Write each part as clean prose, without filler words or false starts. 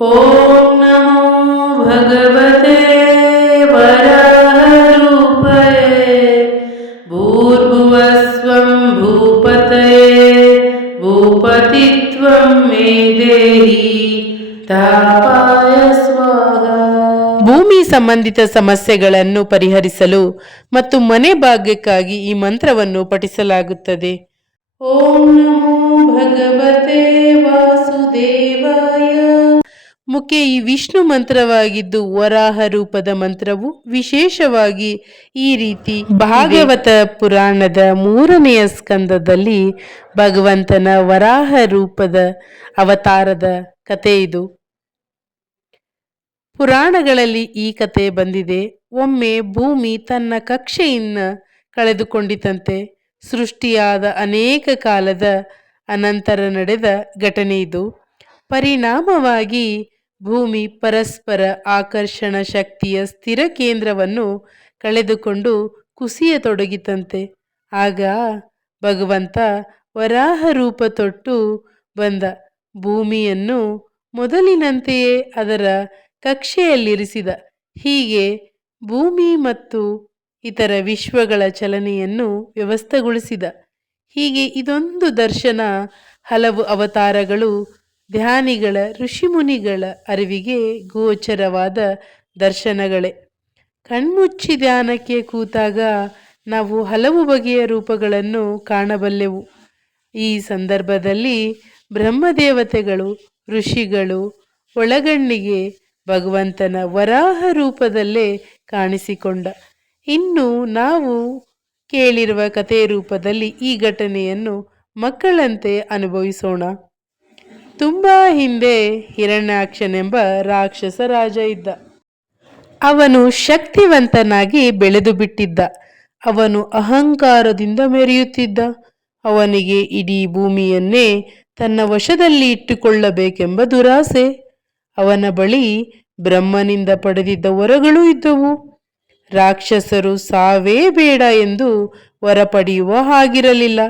ॐ नमो भगवते वराहरूपये भूर्भुवस्वं भूपतये भूपतित्वं मे देहि तापाय स्वाहा. ಭೂಮಿ ಸಂಬಂಧಿತ ಸಮಸ್ಯೆಗಳನ್ನು ಪರಿಹರಿಸಲು ಮತ್ತು ಮನೆ ಭಾಗ್ಯಕ್ಕಾಗಿ ಈ ಮಂತ್ರವನ್ನು ಪಠಿಸಲಾಗುತ್ತದೆ. ಓಂ ನಮೋ ಭಗವತೆ ವಾಸುದೇವಾಯ. ಮುಖ್ಯ ಈ ವಿಷ್ಣು ಮಂತ್ರವಾಗಿದ್ದು ವರಾಹ ರೂಪದ ಮಂತ್ರವು ವಿಶೇಷವಾಗಿ ಈ ರೀತಿ ಭಾಗವತ ಪುರಾಣದ 3ನೇ ಸ್ಕಂದದಲ್ಲಿ ಭಗವಂತನ ವರಾಹ ರೂಪದ ಅವತಾರದ ಕಥೆ ಇದು. ಪುರಾಣಗಳಲ್ಲಿ ಈ ಕಥೆ ಬಂದಿದೆ. ಒಮ್ಮೆ ಭೂಮಿ ತನ್ನ ಕಕ್ಷೆಯನ್ನು ಕಳೆದುಕೊಂಡಿತಂತೆ. ಸೃಷ್ಟಿಯಾದ ಅನೇಕ ಕಾಲದ ಅನಂತರ ನಡೆದ ಘಟನೆ ಇದು. ಪರಿಣಾಮವಾಗಿ ಭೂಮಿ ಪರಸ್ಪರ ಆಕರ್ಷಣ ಶಕ್ತಿಯ ಸ್ಥಿರ ಕೇಂದ್ರವನ್ನು ಕಳೆದುಕೊಂಡು ಕುಸಿಯತೊಡಗಿತಂತೆ. ಆಗ ಭಗವಂತ ವರಾಹ ರೂಪ ತೊಟ್ಟು ಬಂದ ಭೂಮಿಯನ್ನು ಮೊದಲಿನಂತೆಯೇ ಅದರ ಕಕ್ಷೆಯಲ್ಲಿರಿಸಿದ. ಹೀಗೆ ಭೂಮಿ ಮತ್ತು ಇತರ ವಿಶ್ವಗಳ ಚಲನೆಯನ್ನು ವ್ಯವಸ್ಥೆಗೊಳಿಸಿದ. ಹೀಗೆ ಇದೊಂದು ದರ್ಶನ ಹಲವು ಅವತಾರಗಳು ಧ್ಯಾನಿಗಳ ಋಷಿಮುನಿಗಳ ಅರಿವಿಗೆ ಗೋಚರವಾದ ದರ್ಶನಗಳೇ. ಕಣ್ಮುಚ್ಚಿ ಧ್ಯಾನಕ್ಕೆ ಕೂತಾಗ ನಾವು ಹಲವು ಬಗೆಯ ರೂಪಗಳನ್ನು ಕಾಣಬಲ್ಲೆವು. ಈ ಸಂದರ್ಭದಲ್ಲಿ ಬ್ರಹ್ಮದೇವತೆಗಳು ಋಷಿಗಳು ಒಳಗಣ್ಣಿಗೆ ಭಗವಂತನ ವರಾಹ ರೂಪದಲ್ಲೇ ಕಾಣಿಸಿಕೊಂಡ. ಇನ್ನು ನಾವು ಕೇಳಿರುವ ಕಥೆಯ ರೂಪದಲ್ಲಿ ಈ ಘಟನೆಯನ್ನು ಮಕ್ಕಳಂತೆ ಅನುಭವಿಸೋಣ. ತುಂಬ ಹಿಂದೆ ಹಿರಣ್ಯಾಕ್ಷನೆಂಬ ರಾಕ್ಷಸ ರಾಜ ಇದ್ದ. ಅವನು ಶಕ್ತಿವಂತನಾಗಿ ಬೆಳೆದು ಬಿಟ್ಟಿದ್ದ. ಅವನು ಅಹಂಕಾರದಿಂದ ಮೆರೆಯುತ್ತಿದ್ದ. ಅವನಿಗೆ ಇಡೀ ಭೂಮಿಯನ್ನೇ ತನ್ನ ವಶದಲ್ಲಿ ಇಟ್ಟುಕೊಳ್ಳಬೇಕೆಂಬ ದುರಾಸೆ. ಅವನ ಬಳಿ ಬ್ರಹ್ಮನಿಂದ ಪಡೆದಿದ್ದ ವರಗಳೂ ಇದ್ದವು. ರಾಕ್ಷಸರು ಸಾವೇ ಬೇಡ ಎಂದು ವರ ಪಡೆಯುವ ಹಾಗಿರಲಿಲ್ಲ.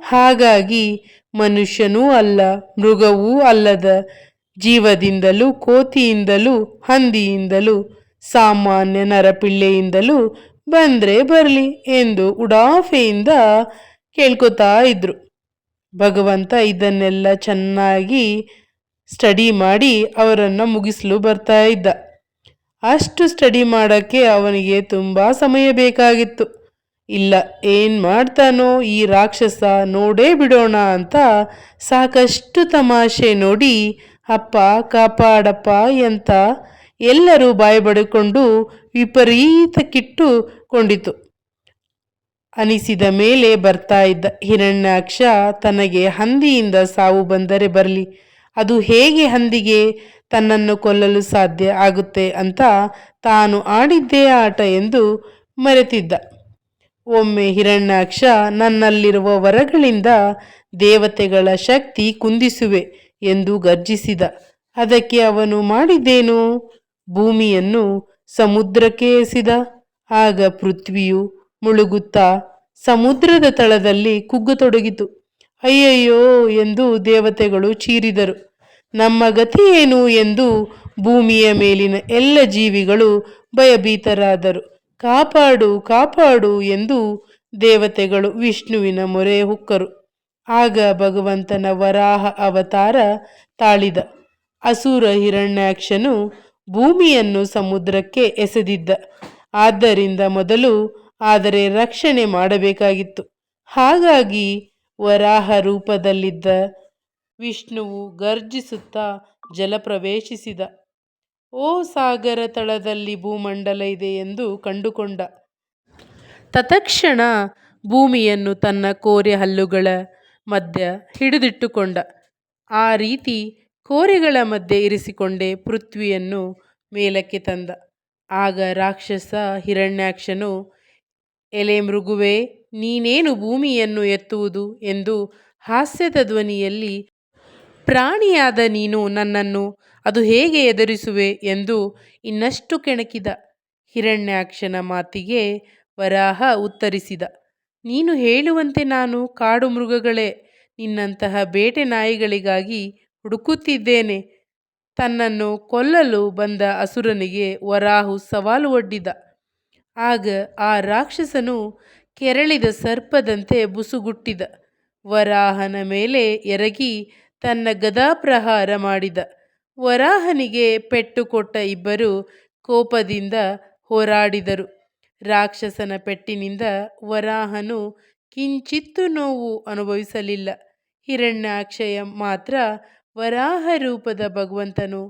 ಹಾಗಾಗಿ ಮನುಷ್ಯನೂ ಅಲ್ಲ ಮೃಗವೂ ಅಲ್ಲದ ಜೀವದಿಂದಲೂ ಕೋತಿಯಿಂದಲೂ ಹಂದಿಯಿಂದಲೂ ಸಾಮಾನ್ಯ ನರಪಿಳ್ಳೆಯಿಂದಲೂ ಬಂದ್ರೆ ಬರಲಿ ಎಂದು ಉಡಾಫೆಯಿಂದ ಕೇಳ್ಕೊತಾ ಇದ್ರು. ಭಗವಂತ ಇದನ್ನೆಲ್ಲ ಚೆನ್ನಾಗಿ ಸ್ಟಡಿ ಮಾಡಿ ಅವರನ್ನು ಮುಗಿಸಲು ಬರ್ತಾ ಇದ್ದ. ಅಷ್ಟು ಸ್ಟಡಿ ಮಾಡೋಕ್ಕೆ ಅವನಿಗೆ ತುಂಬ ಸಮಯ ಬೇಕಾಗಿತ್ತು. ಇಲ್ಲ, ಏನು ಮಾಡ್ತಾನೋ ಈ ರಾಕ್ಷಸ, ನೋಡೇ ಬಿಡೋಣ ಅಂತ ಸಾಕಷ್ಟು ತಮಾಷೆ ನೋಡಿ ಅಪ್ಪ ಕಾಪಾಡಪ್ಪ ಅಂತ ಎಲ್ಲರೂ ಬಾಯಿ ಬಡಿಕೊಂಡು ವಿಪರೀತ ಕಿಟ್ಟುಕೊಂಡಿತು ಅನಿಸಿದ ಮೇಲೆ ಬರ್ತಾ ಇದ್ದ. ಹಿರಣ್ಯಾಕ್ಷ ತನಗೆ ಹಂದಿಯಿಂದ ಸಾವು ಬಂದರೆ ಬರಲಿ, ಅದು ಹೇಗೆ ಹಂದಿಗೆ ತನ್ನನ್ನು ಕೊಲ್ಲಲು ಸಾಧ್ಯ ಆಗುತ್ತೆ ಅಂತ ತಾನು ಆಡಿದ್ದೇ ಆಟ ಎಂದು ಮರೆತಿದ್ದ. ಒಮ್ಮೆ ಹಿರಣ್ಯಾಕ್ಷ ನನ್ನಲ್ಲಿರುವ ವರಗಳಿಂದ ದೇವತೆಗಳ ಶಕ್ತಿ ಕುಂದಿಸುವೆ ಎಂದು ಗರ್ಜಿಸಿದ. ಅದಕ್ಕೆ ಅವನು ಮಾಡಿದ್ದೇನು? ಭೂಮಿಯನ್ನು ಸಮುದ್ರಕ್ಕೆ ಎಸೆದ. ಆಗ ಪೃಥ್ವಿಯು ಮುಳುಗುತ್ತಾ ಸಮುದ್ರದ ತಳದಲ್ಲಿ ಕುಗ್ಗತೊಡಗಿತು. ಅಯ್ಯಯ್ಯೋ ಎಂದು ದೇವತೆಗಳು ಚೀರಿದರು. ನಮ್ಮ ಗತಿ ಏನು ಎಂದು ಭೂಮಿಯ ಮೇಲಿನ ಎಲ್ಲ ಜೀವಿಗಳು ಭಯಭೀತರಾದರು. ಕಾಪಾಡು ಕಾಪಾಡು ಎಂದು ದೇವತೆಗಳು ವಿಷ್ಣುವಿನ ಮೊರೆ ಹೊಕ್ಕರು. ಆಗ ಭಗವಂತನ ವರಾಹ ಅವತಾರ ತಾಳಿದ. ಅಸುರ ಹಿರಣ್ಯಾಕ್ಷನು ಭೂಮಿಯನ್ನು ಸಮುದ್ರಕ್ಕೆ ಎಸೆದಿದ್ದ. ಆದ್ದರಿಂದ ಮೊದಲು ಆದರೆ ರಕ್ಷಣೆ ಮಾಡಬೇಕಾಗಿತ್ತು. ಹಾಗಾಗಿ ವರಾಹ ರೂಪದಲ್ಲಿದ್ದ ವಿಷ್ಣುವು ಗರ್ಜಿಸುತ್ತಾ ಜಲ ಪ್ರವೇಶಿಸಿದ. ಓ ಸಾಗರ ತಳದಲ್ಲಿ ಭೂಮಂಡಲ ಇದೆ ಎಂದು ಕಂಡುಕೊಂಡ. ತತ್ಕ್ಷಣ ಭೂಮಿಯನ್ನು ತನ್ನ ಕೋರೆ ಹಲ್ಲುಗಳ ಮಧ್ಯ ಹಿಡಿದಿಟ್ಟುಕೊಂಡ. ಆ ರೀತಿ ಕೋರೆಗಳ ಮಧ್ಯೆ ಇರಿಸಿಕೊಂಡೇ ಪೃಥ್ವಿಯನ್ನು ಮೇಲಕ್ಕೆ ತಂದ. ಆಗ ರಾಕ್ಷಸ ಹಿರಣ್ಯಾಕ್ಷನು, ಎಲೆ ಮೃಗುವೆ, ನೀನೇನು ಭೂಮಿಯನ್ನು ಎತ್ತುವುದು ಎಂದು ಹಾಸ್ಯದ ಧ್ವನಿಯಲ್ಲಿ, ಪ್ರಾಣಿಯಾದ ನೀನು ನನ್ನನ್ನು ಅದು ಹೇಗೆ ಎದುರಿಸುವೆ ಎಂದು ಇನ್ನಷ್ಟು ಕೆಣಕಿದ. ಹಿರಣ್ಯಾಕ್ಷನ ಮಾತಿಗೆ ವರಾಹ ಉತ್ತರಿಸಿದ, ನೀನು ಹೇಳುವಂತೆ ನಾನು ಕಾಡು ಮೃಗಗಳೇ ನಿನ್ನಂತಹ ಬೇಟೆ ನಾಯಿಗಳಿಗಾಗಿ ಹುಡುಕುತ್ತಿದ್ದೇನೆ. ತನ್ನನ್ನು ಕೊಲ್ಲಲು ಬಂದ ಅಸುರನಿಗೆ ವರಾಹು ಸವಾಲು ಒಡ್ಡಿದ. ಆಗ ಆ ರಾಕ್ಷಸನು ಕೆರಳಿದ ಸರ್ಪದಂತೆ ಬುಸುಗುಟ್ಟಿದ. ವರಾಹನ ಮೇಲೆ ಎರಗಿ ತನ್ನ ಗದಾಪ್ರಹಾರ ಮಾಡಿದ. ವರಾಹನಿಗೆ ಪೆಟ್ಟು ಕೊಟ್ಟ ಇಬ್ಬರು ಕೋಪದಿಂದ ಹೋರಾಡಿದರು. ರಾಕ್ಷಸನ ಪೆಟ್ಟಿನಿಂದ ವರಾಹನು ಕಿಂಚಿತ್ತೂ ನೋವು ಅನುಭವಿಸಲಿಲ್ಲ. ಹಿರಣ್ಯಾಕ್ಷಯ ಮಾತ್ರ ವರಾಹ ರೂಪದ ಭಗವಂತನು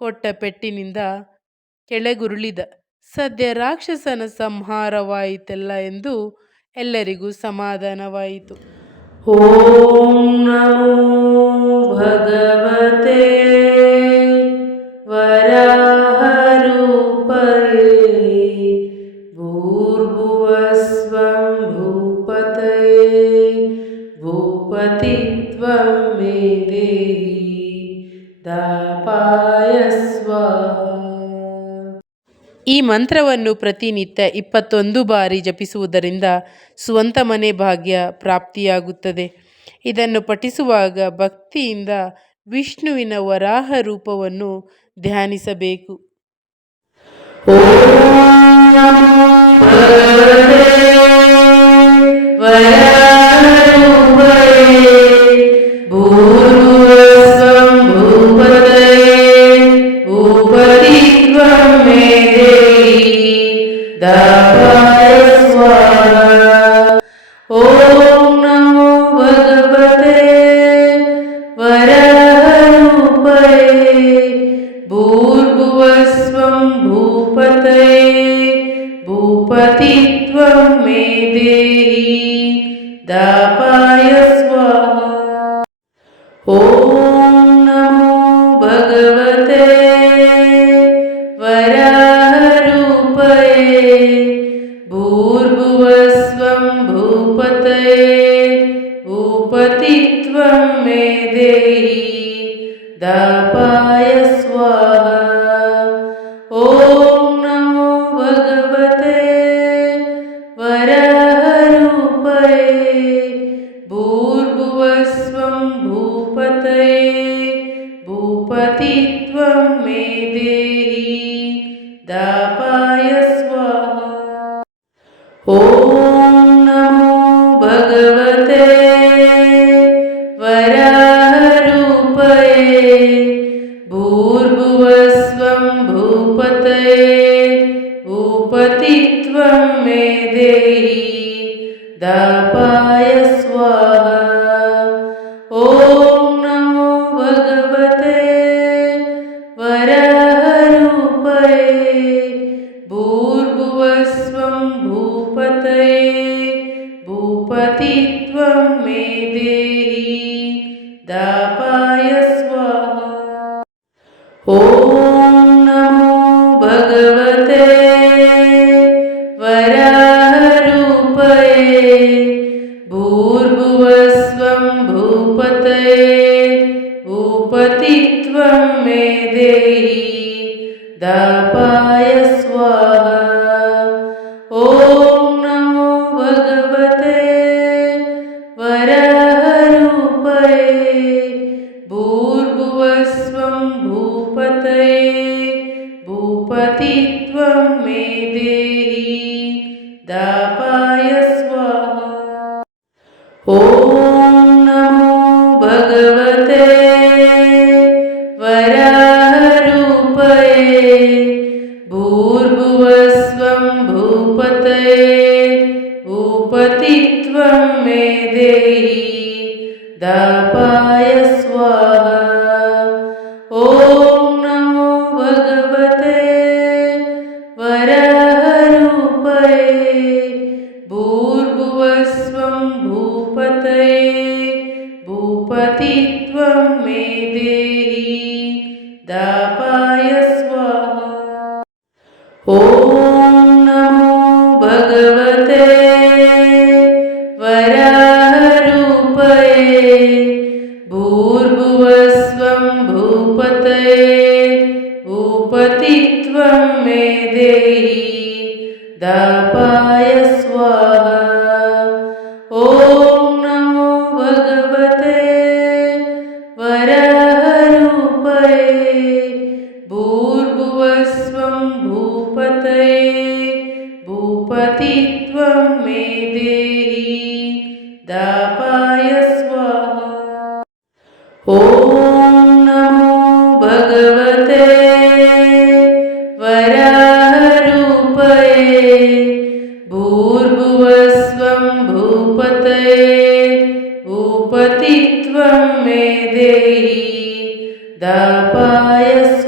ಕೊಟ್ಟ ಪೆಟ್ಟಿನಿಂದ ಕೆಳಗುರುಳಿದ. ಸದ್ಯ ರಾಕ್ಷಸನ ಸಂಹಾರವಾಯಿತಲ್ಲ ಎಂದು ಎಲ್ಲರಿಗೂ ಸಮಾಧಾನವಾಯಿತು. ಓಂ ನಮೋ ಭಗವತೆ ವರಾಹರೂಪಯೇ ಭೂರ್ಭುವಸ್ವಂ ಭೂಪತಯೇ ಭೂಪತಿತ್ವಂ ಮೇ ದೇಹಿ ದಾಪಾಯ ಸ್ವಾಹಾ. ಈ ಮಂತ್ರವನ್ನು ಪ್ರತಿನಿತ್ಯ 21 ಬಾರಿ ಜಪಿಸುವುದರಿಂದ ಸ್ವಂತ ಮನೆ ಭಾಗ್ಯ ಪ್ರಾಪ್ತಿಯಾಗುತ್ತದೆ. ಇದನ್ನು ಪಠಿಸುವಾಗ ಭಕ್ತಿಯಿಂದ ವಿಷ್ಣುವಿನ ವರಾಹ ರೂಪವನ್ನು ಧ್ಯಾನಿಸಬೇಕು. भूपतित्वं मे देहि दापाय स्वाहा. ओम नमो भगवते वराहरूपये भूर्भुवस्वं भूपतये भूपतित्वं मे देहि दापाय स्वाहा. ओम नमो भगवते वराहरूपये भूर्भुवस्वं भूपतये भूपतित्वं मे देहि दापाय स्वाहा. ओम नमो भगवते वराहरूपये भूर्भुवस्वं भूपतये भूपतित्वं मे देहि दापाय स्वाहा. ओम नमो भगवते वराहरूपये भूर्भुवस्वं भूपतये भूपतित्वं मे देहि दापाय स्वाहा. ओम नमो भगवते वराहरूपये भूर्भुवस्वं भूपतये भूपतित्वं मे देहि दापाय स्वाहा. ओम नमो भगवते वराहरूपये भूर्भुवस्वं भूपतये भूपतित्वं मे देहि दापाय स्वाहा. ओम नमो भगवते वराहरूपये भूर्भुवस्वं भूपतये भूपतित्वं मे देहि दापाय स्वाहा. ओम नमो भगवते वराहरूपये भूर्भुवस्वं भूपतये भूपतित्वं मे देहि दापाय स्वाहा. ओम नमो भगवते वराहरूपये भूर्भुवस्वं भूपतये भूपतित्वं मे देहि दापाय स्वाहा. ओम नमो भगवते वराहरूपये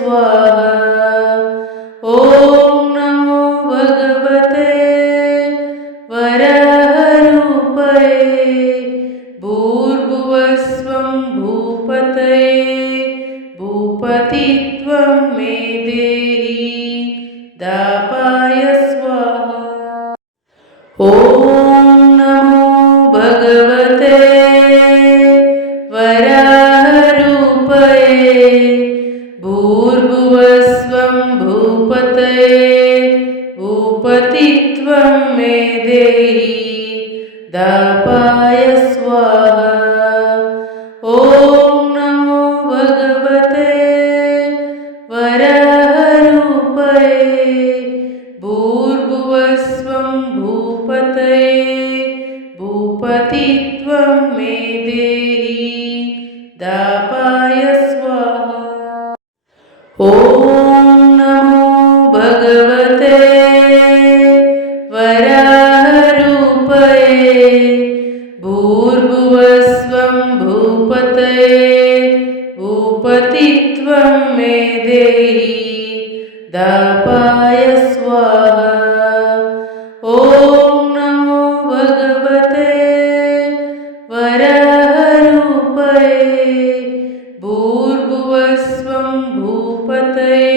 स्वाहा। ॐ नमो भगवते वराहरूपये भूर्भुवस्वं भूपतये भूपतित्वं मे देहि दापाय स्वाहा। ॐ नमो भगवते वराहरूपये भूर्भुवस्वं भूपतये भूपतित्वं मे देहि दापाय स्वाहा। ॐ नमो भगवते वराहरूपये भूर्भुवस्वं भूपतये भूपतित्वं मे देहि दापाय स्वाहा। ॐ नमो भगवते वराहरूपये भूर्भुवस्वं भूपतये भूपतित्वं मे देहि दापाय स्वाहा। ॐ नमो भगवते वराहरूपये भूर्भुवस्वं भूपतये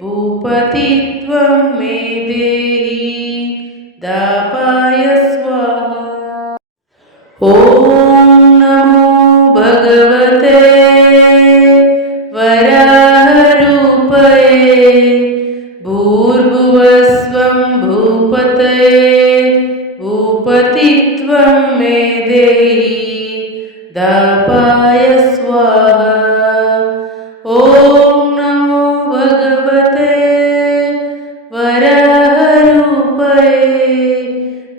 भूपतित्वं मे देहि दापाय स्वाहा। ॐ नमो भगवते वराहरूपये भूर्भुवस्वं भूपतये भूपतित्वं मे देहि दापाय स्वाहा। ॐ नमो भगवते वराहरूपये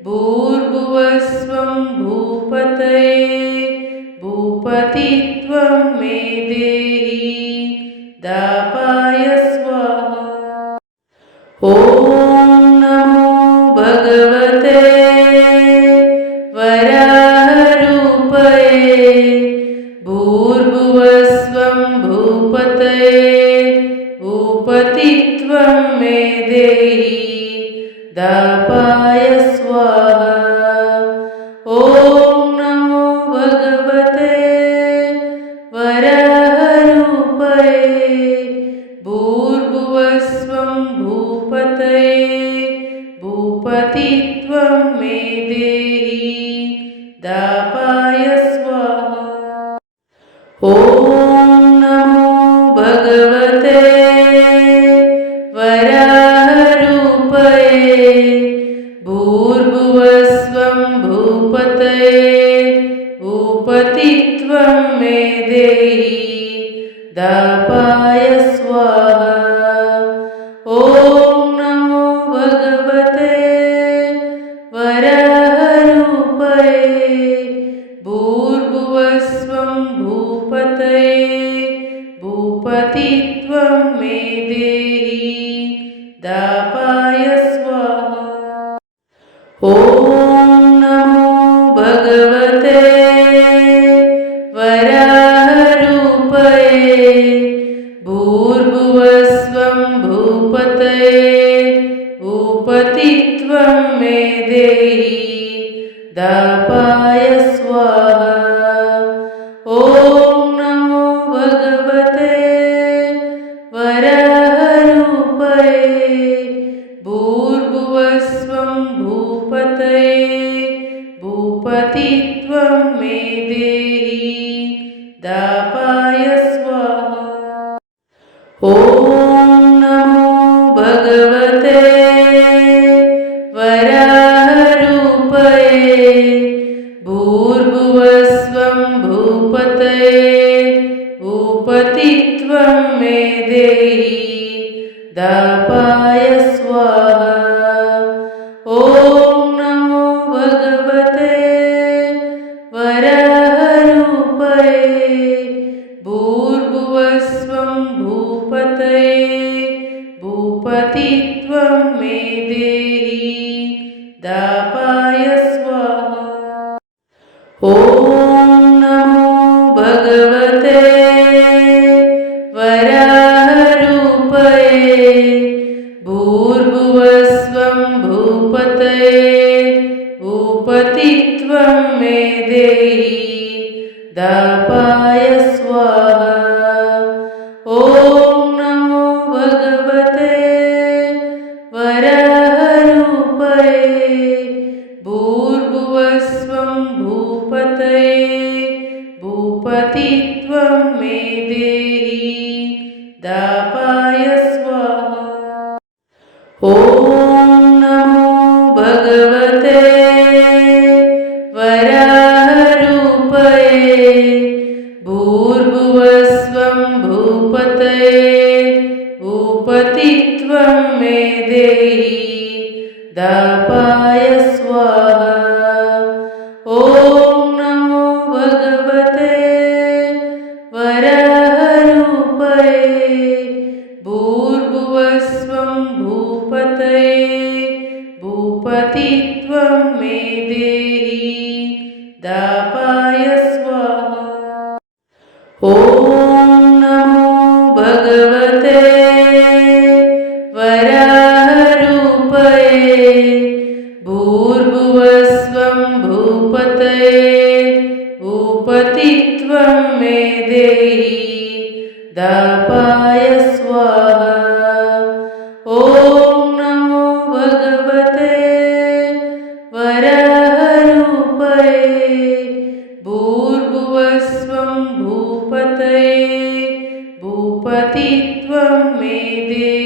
भूर्भुवस्वं भूपतये भूपतित्वं मे देहि दापाय स्वाहा। ॐ नमो भगवते वराहरूपये भूर्भुवस्वं भूपतये भूपतित्वं मे देहि दापाय स्वाहा। ॐ नमो भगवते वराहरूपये भूर्भुवस्वं भूपतये भूपतित्वं मे देहि दापाय स्वाहा। ॐ नमो भगवते वराहरूपये भूर्भुवस्वं भूपतये भूपतित्वं मे देहि दापाय स्वाहा। ॐ नमो भगवते वराहरूपये भूर्भुवस्वं भूपतये भूपतित्वं मे देहि दापाय स्वाहा। ॐ नमो भगवते वराहरूपये भूर्भुवस्वं भूपतये भूपतित्वं मे देहि दापाय स्वाहा। ॐ नमो भगवते वराहरूपये भूर्भुवस्वं भूपतये भूपतित्वं मे देहि दापाय स्वाहा। ॐ नमो भगवते वराहरूपये भूर्भुवस्वं भूपतये भूपतित्वं मे देहि दापाय स्वाहा। ॐ नमो भगवते वराहरूपये भूर्भुवस्वं भूपतये भूपतित्वं मे देहि दापाय स्वाहा। ॐ नमो भगवते वराहरूपये भूर्भुवस्वं भूपतये भूपतित्वं मे देहि दापाय स्वाहा। ॐ नमो भगवते वराहरूपये भूर्भुवस्वं भूपतये भूपतित्वं मे देहि दापाय स्वाहा। ॐ नमो भगवते वराहरूपये भूर्भुवस्वं भूपतये भूपतित्वं मे देहि दापाय स्वाहा। ॐ नमो भगवते वराहरूपये भूर्भुवस्वं भूपतये भूपतित्वं मे देहि दापाय स्वाहा। ॐ नमो भगवते वराहरूपये भूर्भुवस्वं भूपतये भूपतित्वं मे देहि दापाय स्वाहा। ॐ नमो भगवते वराहरूपये भूर्भुवस्वं भूपतये भूपतित्वं मे देहि दापाय स्वाहा। ॐ नमो भगवते वराहरूपये भूर्भुवस्वं भूपतये भूपतित्वं मे देहि दापाय स्वाहा। ॐ नमो भगवते वराहरूपये भूर्भुवस्वं भूपतये भूपतित्वं मे देहि दापाय स्वाहा। ॐ नमो भगवते वराहरूपये भूर्भुवस्वं भूपतये भूपतित्वं मे देहि